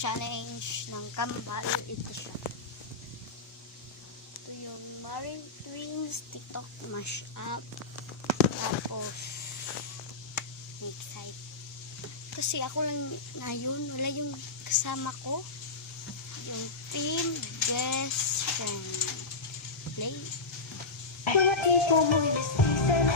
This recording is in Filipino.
challenge ng kambal. Ito siya. Ito yung Marine Twins TikTok mashup. Tapos excited. Kasi ako lang ngayon, wala yung kasama ko. Yung team best friend. Play. Mga tipo mo yung season,